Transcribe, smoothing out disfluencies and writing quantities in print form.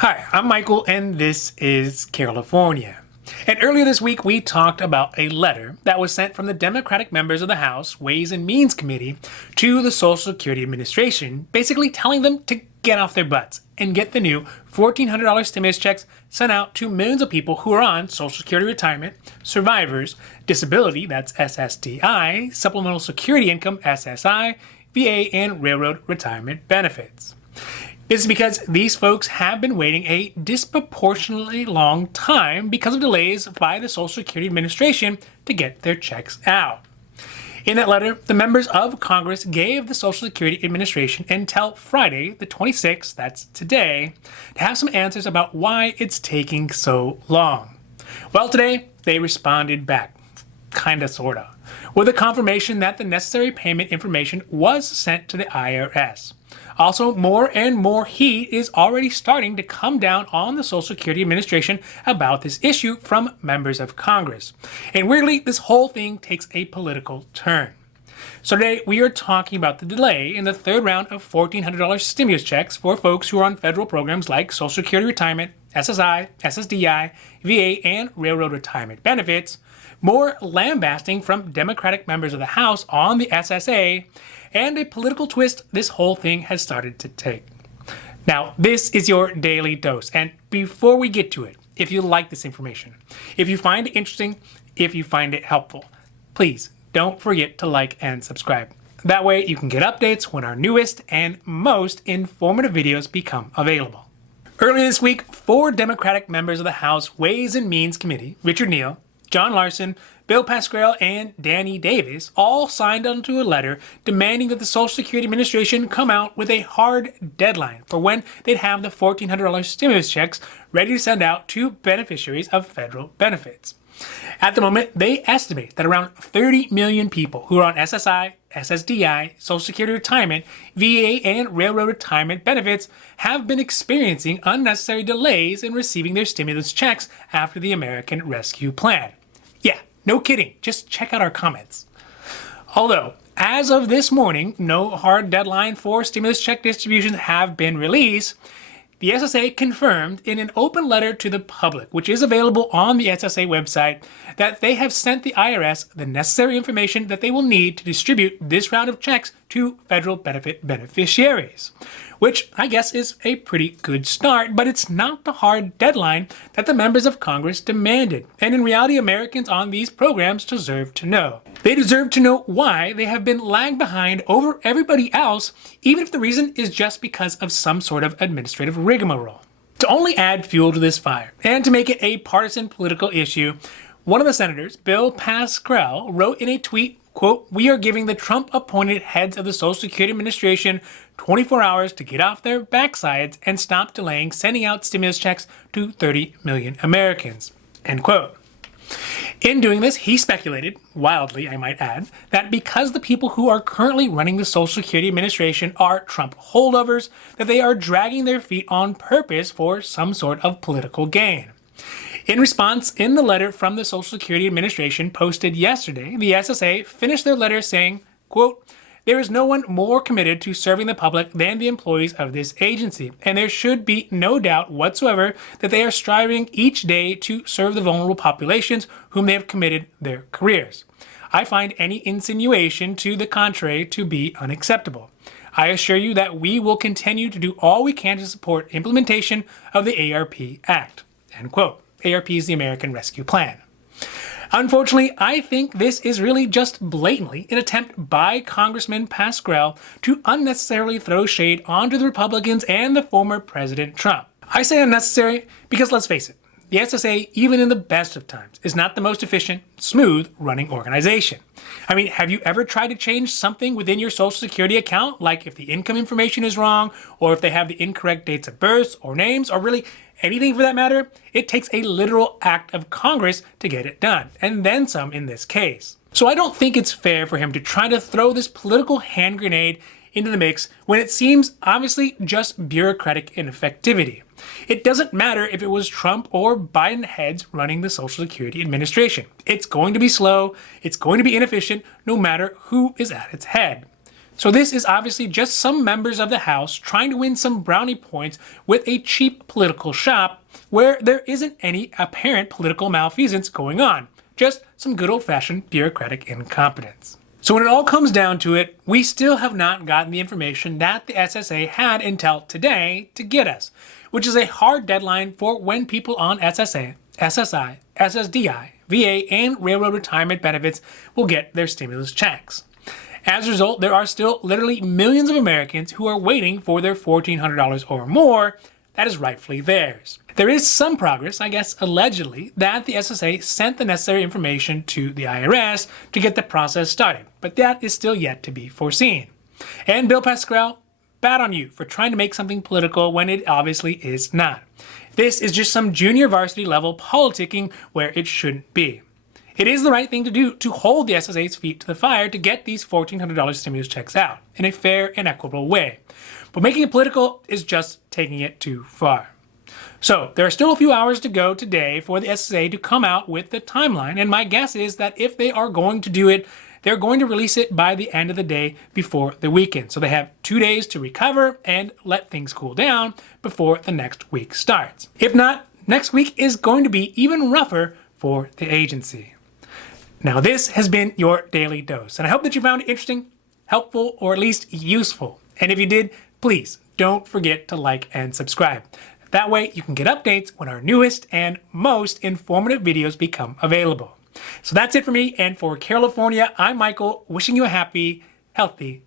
Hi, I'm Michael, and this is California. And earlier this week, we talked about a letter that was sent from the Democratic members of the House Ways and Means Committee to the Social Security Administration, basically telling them to get off their butts and get the new $1,400 stimulus checks sent out to millions of people who are on Social Security retirement, survivors, disability, that's SSDI, supplemental security income, SSI, VA, and railroad retirement benefits. This is because these folks have been waiting a disproportionately long time because of delays by the Social Security Administration to get their checks out. In that letter, the members of Congress gave the Social Security Administration until Friday, the 26th, that's today, to have some answers about why it's taking so long. Well, today, they responded back, kinda sorta, with a confirmation that the necessary payment information was sent to the IRS. Also, more and more heat is already starting to come down on the Social Security Administration about this issue from members of Congress. And weirdly, this whole thing takes a political turn. So today, we are talking about the delay in the third round of $1,400 stimulus checks for folks who are on federal programs like Social Security Retirement, SSI, SSDI, VA, and railroad retirement benefits, more lambasting from Democratic members of the House on the SSA, and a political twist this whole thing has started to take. Now, this is your daily dose, and before we get to it, if you like this information, if you find it interesting, if you find it helpful, please don't forget to like and subscribe. That way you can get updates when our newest and most informative videos become available. Earlier this week, 4 Democratic members of the House Ways and Means Committee, Richard Neal, John Larson, Bill Pascrell, and Danny Davis all signed onto a letter demanding that the Social Security Administration come out with a hard deadline for when they'd have the $1,400 stimulus checks ready to send out to beneficiaries of federal benefits. At the moment, they estimate that around 30 million people who are on SSI, SSDI, Social Security Retirement, VA, and railroad retirement benefits have been experiencing unnecessary delays in receiving their stimulus checks after the American Rescue Plan. Yeah, no kidding. Just check out our comments. Although, as of this morning, no hard deadline for stimulus check distributions have been released, the SSA confirmed in an open letter to the public, which is available on the SSA website, that they have sent the IRS the necessary information that they will need to distribute this round of checks to federal benefit beneficiaries, which I guess is a pretty good start, but it's not the hard deadline that the members of Congress demanded. And in reality, Americans on these programs deserve to know. They deserve to know why they have been lagged behind over everybody else, even if the reason is just because of some sort of administrative rigmarole. To only add fuel to this fire, and to make it a partisan political issue, one of the senators, Bill Pascrell, wrote in a tweet, quote, "We are giving the Trump-appointed heads of the Social Security Administration 24 hours to get off their backsides and stop delaying sending out stimulus checks to 30 million Americans," end quote. In doing this, he speculated, wildly I might add, that because the people who are currently running the Social Security Administration are Trump holdovers, that they are dragging their feet on purpose for some sort of political gain. In response, in the letter from the Social Security Administration posted yesterday, the SSA finished their letter saying, quote, "There is no one more committed to serving the public than the employees of this agency, and there should be no doubt whatsoever that they are striving each day to serve the vulnerable populations whom they have committed their careers. I find any insinuation to the contrary to be unacceptable. I assure you that we will continue to do all we can to support implementation of the ARP Act," end quote. ARP is the American Rescue Plan. Unfortunately, I think this is really just blatantly an attempt by Congressman Pascrell to unnecessarily throw shade onto the Republicans and the former President Trump. I say unnecessary because let's face it, the SSA, even in the best of times, is not the most efficient, smooth running organization. I mean, have you ever tried to change something within your Social Security account, like if the income information is wrong, or if they have the incorrect dates of birth or names, or really anything for that matter? It takes a literal act of Congress to get it done, and then some in this case. So I don't think it's fair for him to try to throw this political hand grenade into the mix when it seems obviously just bureaucratic ineffectivity. It doesn't matter if it was Trump or Biden heads running the Social Security Administration. It's going to be slow, it's going to be inefficient, no matter who is at its head. So this is obviously just some members of the House trying to win some brownie points with a cheap political shop where there isn't any apparent political malfeasance going on, just some good old-fashioned bureaucratic incompetence. So when it all comes down to it, we still have not gotten the information that the SSA had until today to get us, which is a hard deadline for when people on SSA, SSI, SSDI, VA, and railroad retirement benefits will get their stimulus checks. As a result, there are still literally millions of Americans who are waiting for their $1,400 or more that is rightfully theirs. There is some progress, I guess allegedly, that the SSA sent the necessary information to the IRS to get the process started, but that is still yet to be foreseen. And Bill Pascrell, bad on you for trying to make something political when it obviously is not. This is just some junior varsity level politicking where it shouldn't be. It is the right thing to do to hold the SSA's feet to the fire to get these $1,400 stimulus checks out in a fair and equitable way. But making it political is just taking it too far. So there are still a few hours to go today for the SSA to come out with the timeline, and my guess is that if they are going to do it, they're going to release it by the end of the day before the weekend. So they have 2 days to recover and let things cool down before the next week starts. If not, next week is going to be even rougher for the agency. Now, this has been your Daily Dose, and I hope that you found it interesting, helpful, or at least useful. And if you did, please don't forget to like and subscribe. That way you can get updates when our newest and most informative videos become available. So that's it for me, and for California, I'm Michael, wishing you a happy, healthy